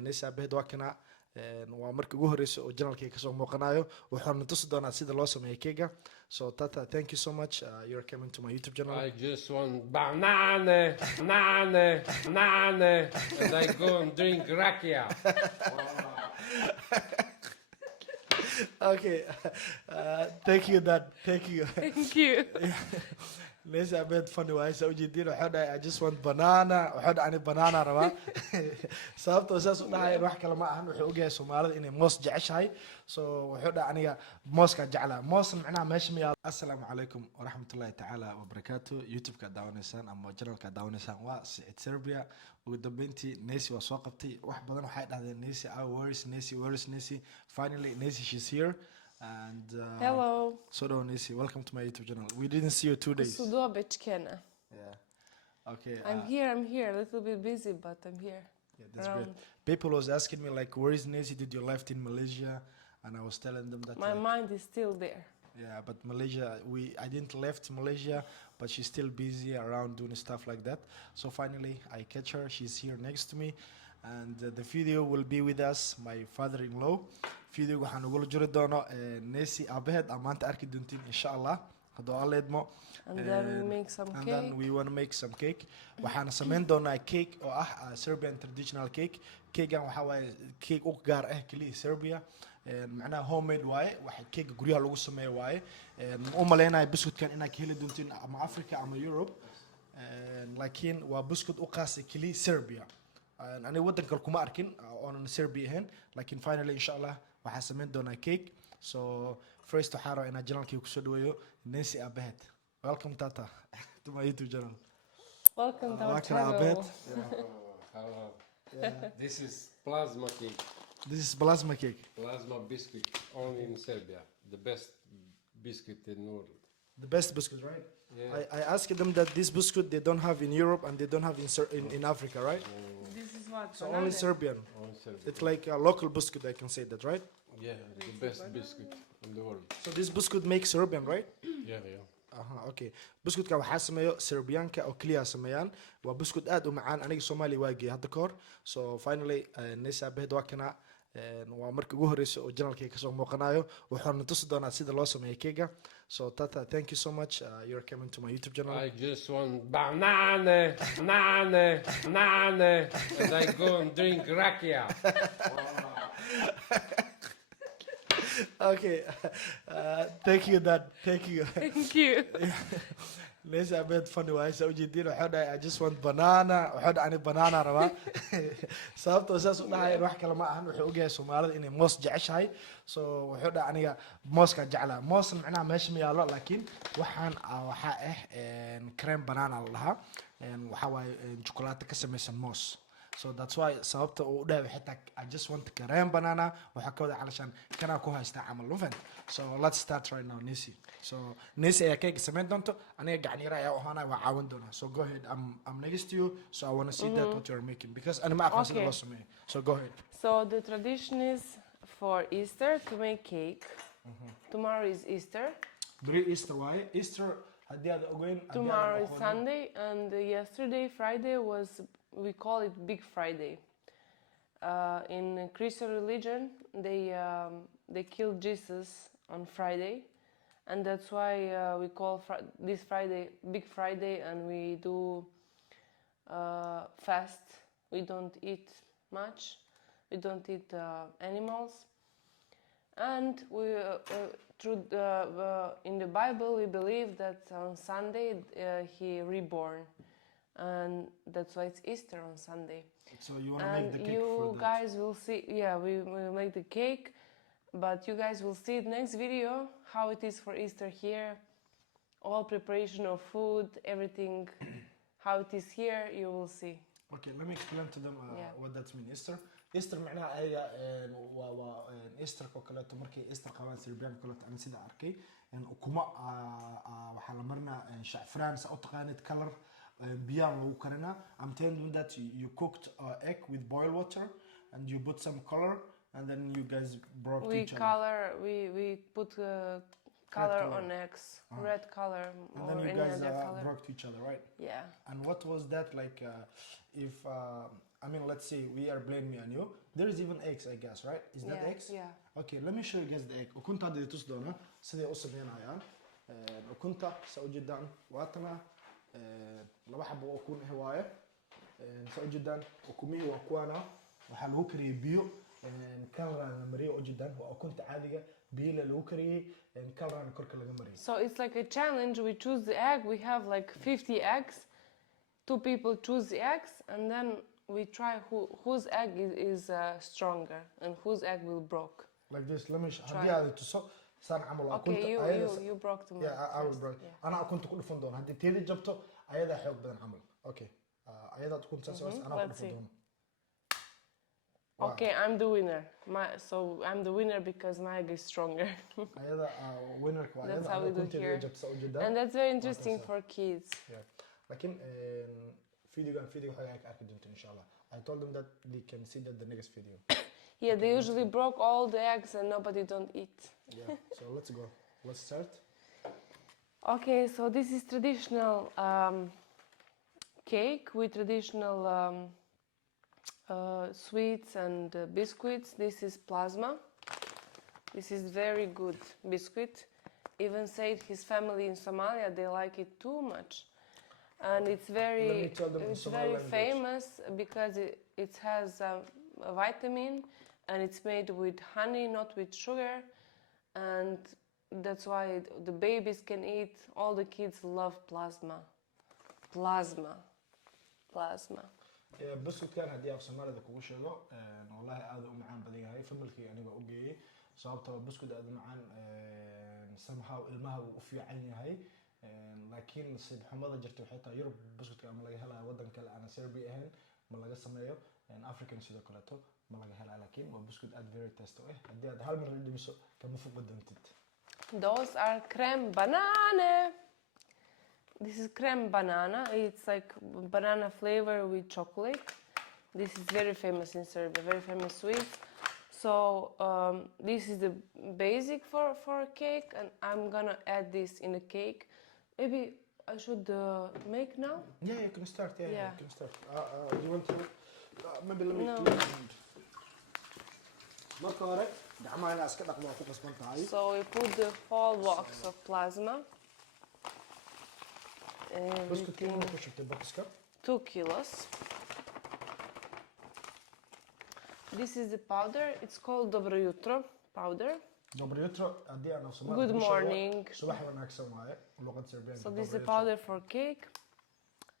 Nesi Baheed Waxan waa markii ugu horeysay oo channelkayga kasoo muuqanayo waxaan tusi doonaa sida loo sameeyo keega. So Tata, thank you so much. You're coming to my YouTube channel. I just want banana, and I go and drink rakia. Okay, thank you, Dad. Thank you. Thank you. Nesi Baheed funny waay soo jeedin waxa dhahay I just want banana waxa dhahay banana rabaa sababtoo saas u dhahay wax kale ma ahan wuxuu ogahay Soomaalida inay moos jeceshahay so wuxuu dhahay aniga mooska jeclaa moos macnaha meesha ma yaalo. Assalaamu calaykum wa rahmatullahi ta'ala wa barakatuh. YouTube ka daawaneysaan ama channel ka daawaneysaan waa Said Serbia. ugu dambeyntii Nesi waa soo qabtay wax badan waxay dhahdeen Nesi where is Nesi. Finally Nesi, she's here. And Hello. So Nesi, welcome to my YouTube channel. We didn't see you 2 days. Yeah. Okay. I'm here. A little bit busy, but I'm here. Yeah, that's great. People was asking me like, where is Nesi? Did you left in Malaysia? And I was telling them that my mind is still there. Yeah, but Malaysia, I didn't left Malaysia, but she's still busy around doing stuff like that. So finally, I catch her. She's here next to me. And the video will be with us, my father-in-law. Video waxaan ugu jiri doono Nesi Baheed amaanta arki doontiin insha Allah hadoo alla idmo. And then we make some and cake. then we want to make some cake. waxaan sameyn doonaa cake oo ah Serbian traditional cake. Cake-gan waxa waaye cake u gaar ah kaliya Serbia. macnaha homemade waaye waxa cake guryaha lagu sameeyo waaye. u maleynayo buskudkan inaad ka heli doontiin ama Africa ama Europe. laakiin waa buskud u qaas kaliya Serbia. أنا ودن كلكم أركن on Serbia لكن finally إن شاء الله وحسمين دونا cake. So first تحارو أنا channel كيو كسودويو Nesi Baheed. Welcome Tata to my YouTube channel. Welcome to our Waxan channel. Baheed. Hello. Yeah. This is plasma cake, This is plasma cake. plasma biscuit, only in Serbia. The best biscuit in the world. The best biscuit, right? Yeah. I asked them that this biscuit they don't have in Europe and they don't have in Africa, right? This is what? So only Serbian. Only Serbia. It's like a local biscuit, I can say that, right? Yeah, the best biscuit in the world. So this biscuit makes Serbian, right? Yeah. Okay. Buskudka waxaa sameeyo Serbianka oo kaliya sameeyaan waa buskud aad u macaan aniga Soomaali waagii hadda ka hor. So finally Nesi Baheed Waxan waa markii ugu horeysay oo channelkayga kasoo muuqanayo waxaan tusi doonaa sida loo sameeyo keega. So Tata, thank you so much. You're coming to my YouTube channel. I just want banana, and I go and drink rakia. Okay, thank you, Dad. Thank you. Thank you. Nesi Baheed funny waay soo jeedin waxa dhahay I just want banana waxa dhahay banana rabaa sababtoo saas u dhahay wax kale ma ahan wuxuu ogahay Soomaalida inay moos jeceshahay so wuxuu dhahay aniga mooska jeclaa moos macnaha meesha ma yaalo laakiin waxaan waxa cream banana la dhahaa waxa waaye chocolate ka samaysan moos. So that's why sababta uu dhahay xitaa I just want cream banana waxa ka wada calashan kana ku haysta amal lufan. So let's start right now Nesi. So Nesi ayaa cake sameyn doonto aniga gacan yar ayaa u ahaanay waa caawin doonaa. So go ahead, I'm next to you so I want to see that what you're making because ana ma aqoon sida loo sameeyo. So go ahead. So the tradition is for Easter to make cake. Tomorrow is Easter. Beri Easter waaye. Easter haddii aad ogeyn Tomorrow is Sunday, and yesterday, Friday, we call it Big Friday. In Christian religion, they killed Jesus on Friday, and that's why we call this Friday Big Friday, and we do fast. We don't eat much. We don't eat animals, and we in the Bible we believe that on Sunday he reborn, and that's why it's Easter on Sunday. So you want to make the cake you for that? guys will see. Yeah, we will make the cake, but you guys will see the next video how it is for Easter here. All preparation of food, everything, how it is here. You will see. Okay, let me explain to them what that means. Easter معناها أي Easter كوكلات مركي Easter قوان سربيان كوكلات أنا سيدا أركي إن وكما وحلا مرنا شعفران سأتقانت color بيان لو كرنا. I'm telling you that you cooked egg with boiled water and you put some color and then you guys broke each other. We put color on eggs, red color and or then you any guys other color. broke each other, right? Yeah. And what was that like? If I mean, let's see, we are blaming me on you. There is even eggs, I guess, right? Is that Yeah, eggs? yeah. Okay, let me show you guys the egg. Ukunta hadda tus doona sidee u sameynayaan. Ukunta sa ujeedaan waatana laba xabo oo ukun ah waaye. Sa ujeedaan ukumihii waa kuwana waxaa lagu kariyay biyo kalraan mariyo ujeedaan waa ukunta caadiga biyo lagu kariyay kalraan korka laga mariyo. So it's like a challenge. We choose the egg. We have like 50 eggs. 2 people choose the eggs, and then we try whose egg is stronger and whose egg will broke. Like this, let me show Try. you tuso saan camal Okay, you broke the I will break. Ana ukunta ku dhufan doona hadii teedi jabto ayada xoog badan camal. Okay. Ayada ukunta saas ana ku dhufan doona. Okay, I'm the winner. So I'm the winner because my egg is stronger. Ayada winner ka That's how we do here. And that's very interesting for kids. Yeah. Lakin video waxay arki doonto inshallah. I told them that they can see that the next video. Yeah, they usually broke all the eggs and nobody don't eat. Yeah. So let's go. Let's start. Okay, so this is traditional cake with traditional sweets and biscuits. This is plasma. This is very good biscuit. Even said his family in Somalia, they like it too much. And it's very famous because it has a vitamin and it's made with honey, not with sugar. And that's why the babies can eat. All the kids love plasma. Plasma. Biscuitkan haddii af Soomaalida kugu sheego wallahi aad u macaan badan yahay familkii aniga u geeyay sababtoo biscuit aad u macaan somehow ilmaha uu u fiican yahay laakiin nasiib xumada jirta waxay tahay Yurub biscuitka ama laga helaa wadan kale aan Serbia ahayn ma laga sameeyo African sidoo kale to ma laga helaa laakiin waa biscuit aad very tasty ah haddii aad hal mar la dhimiso kama foqo doontid. Those are creme banana. This is creme banana. It's like banana flavor with chocolate. This is very famous in Serbia, very famous sweet. So this is the basic for a cake, and I'm gonna add this in a cake. Maybe I should make now? Yeah, you can start. Yeah, Yeah. you can start. You want to? Maybe let me. No. Marka hore, gacmaha inaad iska dhaqdo waa ku qasban tahay. So we put the whole box of plasma. Biscuitkii ku shubtay boxka. 2 kilos. This is the powder. It's called Dobro jutro powder. Dobro jutro, haddii aan af Soomaali Good ku sheego, morning. subax wanaagsan waaye luqad Serbian. So this is the powder for cake.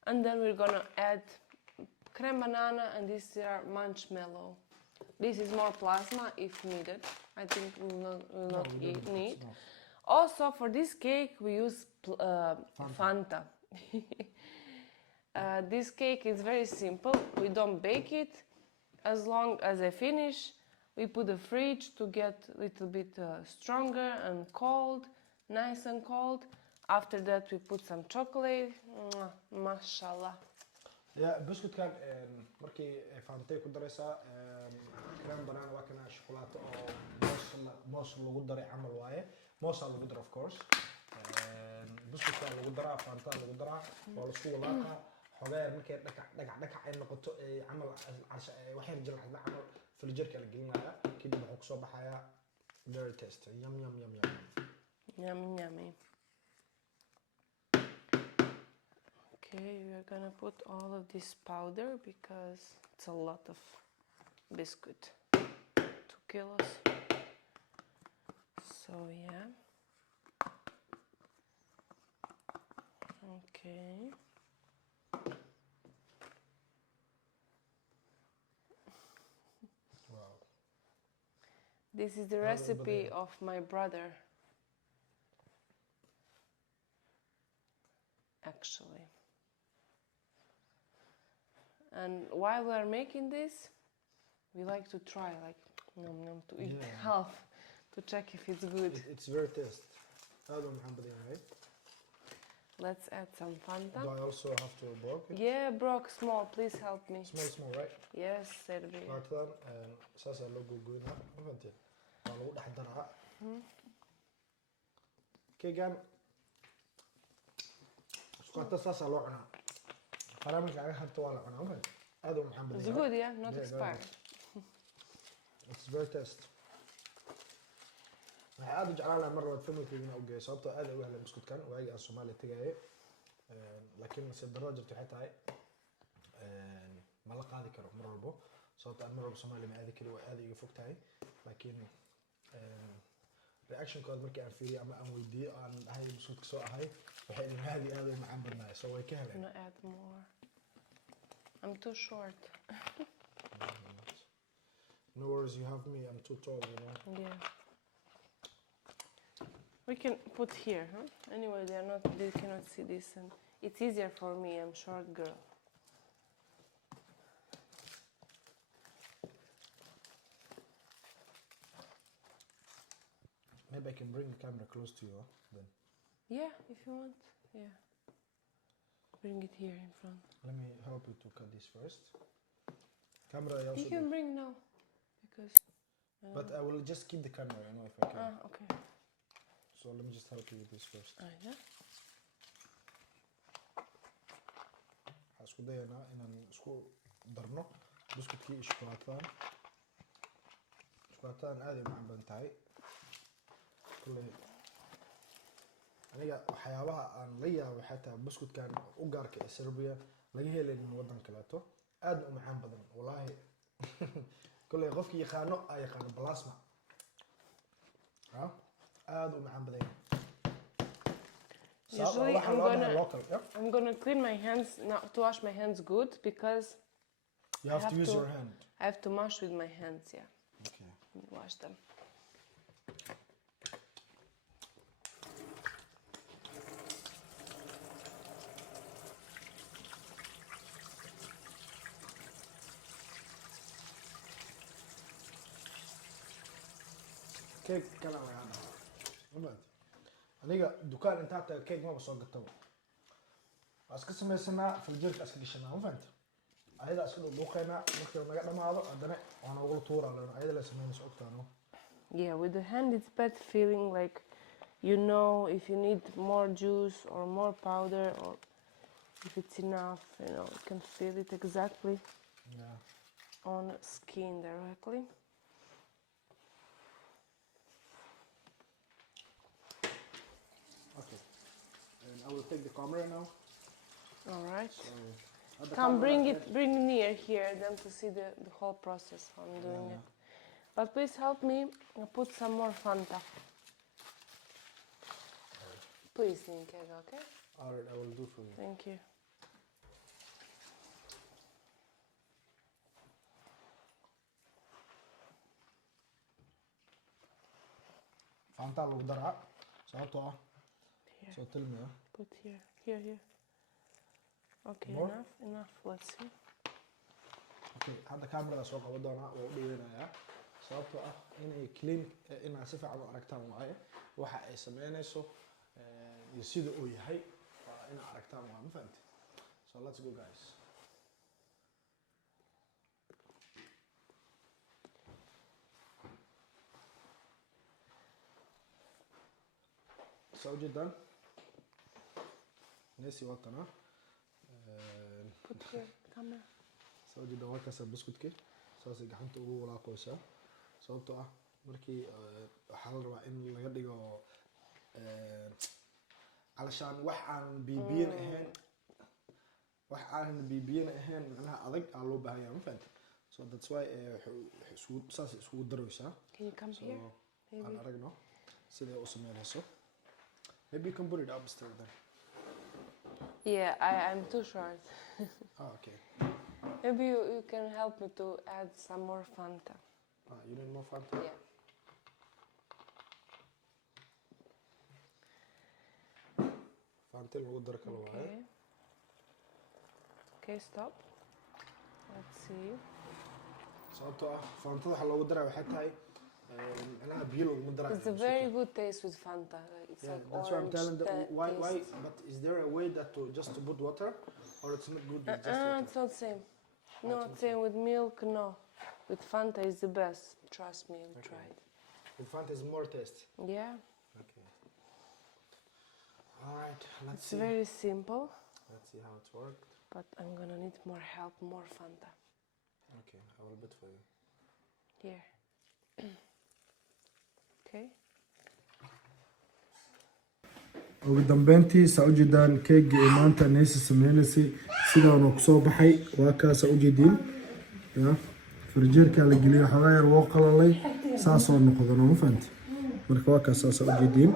And then we're gonna add creme banana, and this is our marshmallow. This is more plasma if needed. I think we will not need. No. Also for this cake we use Fanta. This cake is very simple. We don't bake it. As long as I finish, we put the fridge to get a little bit stronger and cold, nice and cold. After that we put some chocolate. Mashallah. Yeah, biscuitkan markii Fanta ku daraysaa creme banana waa kana shukulaato oo moos lagu daray camal waaye. Moos lagu daray of course. Biscuitka lagu daraa Fanta lagu daraa waa la isku walaaqa xogaa markay dhagax ay noqoto camal wax yar jilcad camal fridge-ka la gelinayaa kadib wuxuu ku soo baxayaa very tasty yum. Yummy. Okay, we are gonna put all of this powder because it's a lot of biscuit. 2 kilos. So yeah. Okay. Wow. This is the recipe of my brother. Actually. And while we are making this, we like to try, like, to eat half to check if it's good. It's very tasty. Let's add some Fanta. Do I also have to broke it? Yeah, Brock, small, please help me. Small, right? Yes, Serbia. Laatan saasa loo gogoynaa ma fahanteen waa lagu dhex daraa keegan sukata saasa loo cunaa faramanka aga harta waa la cunaa ma fahanteen aad u macaan badan It's yahay. good, yeah, not Yeah, very expired. It's very tasty. waxaan aad u jeclaan lahaa mar labaad familkayga inaan u geeyo sababtoo aad ay u heleen buskudkan waagii aan Soomaaliya tagayay. laakiin nasiib darrada jirta waxay tahay ma la qaadi karo mar walbo sababtoo aan mar walba Soomaaliya ma aadi kari waa aad iga fog tahay laakiin reactionkooda markii aan fiiriyay ama aan weydiiyey oo aan dhahay buskudka soo ahay waxay idin aad iyo aad u macaan badnaay so way ka heleen. No, add more. I'm too short. No worries, you have me. I'm too tall, you know. Yeah. We can put here, huh? Anyway, they cannot see this, and it's easier for me. I'm short girl. Maybe I can bring the camera close to you then. Yeah, if you want. Yeah. Bring it here in front. Let me help you to cut this first. Camera I also You can do. bring now, because. But I will just keep the camera, you know, if I can. Okay. So let me just help you with this first. Yeah. Waxaan isku dayanaa inaan isku darno buskudkii iyo shukulaatada. Shukulaatada aad ay macaan badan tahay. Kulley aniga waxyaabaha aan la yaabo xataa buskudkan u gaarka ee Serbia laga helaynin waddan kaleeto aad u macaan badan wallahi. kulley qofkii yaqaano ay yaqaano plasma. aad u macaan badan. Usually I'm gonna clean my hands now to wash my hands good because you have to use your hand. I have to mash with my hands, yeah. Okay. Wash them. cake kala laga dhaho. aniga dukaan intaa tahay cake ma soo gataba. waa iska samaysanaa filjerka iska gashanaa ma fahanta ayada iska dhuuqeynaa markii naga dhamaado haddana waana ugu tuuraa leena ayada la sameynayso ogtaano. Yeah, with the hand it's better feeling like you know if you need more juice or more powder or if it's enough, you know, you can feel it exactly on skin directly. Okay. And I will take the camera now. All right. So, Come bring near here then to see the whole process how I'm doing it. But please help me put some more Fanta. Please, Ninkega, okay? Alright, I will do for you. Thank you. Fanta lagu daraa sababtoo ah. Here. So tell me. Put here. Okay, More? enough. Let's see. Okay, hadda camera soo qaban doonaa waa u dhaweynayaa sababtoo ah inay clean inaa si fiican u aragtaan waaye waxa ay sameynayso iyo sida uu yahay waa inaa aragtaan waa ma fahamtay. So let's go guys. So jiddan Nesi watana Put here, camera. soo jidda waa kaasa buskudkii saasay gacanta ugu walaaqaysaa sababtoo ah markii waxaa la rabaa in laga dhigo calashaan wax aan bibiyan ahayn macnaha adag aa loo baahan yahay ma fahanta. So that's why saas isugu daraysaa. Can you come here? Maybe. aan aragno siday u sameynayso. Maybe you can put it upstairs then. Yeah, I'm too short. Oh, okay. Maybe you can help me to add some more Fanta. You need more Fanta? Yeah. Fanta lagu dar kale waaye. Okay, stop. Let's see. sababtoo ah Fantada waxa loogu daraa waxay tahay macnaha biyo laguma daraa. It's a very good taste with Fanta. It's like that's why I'm telling orange why taste. but is there a way that to just to put water or it's not good with just water? It's not same. No, same with milk, no. With Fanta is the best. Trust me, I've tried. With Fanta is more taste. Yeah. Okay. All right, let's It's see. very simple. Let's see how it's worked. but I'm gonna need more help, more Fanta. Okay, I will bid for you. Here. Okay. ugu dambeyntii saa u jeedaan keega ee maanta Nesi sameynaysay sidaan uu kusoo baxay waa kaasa u jeedin ya farjeerka la geliyo xogaa yar woo qalalay saasoo noqdo ma fahanti marka waa kaasa u jeedin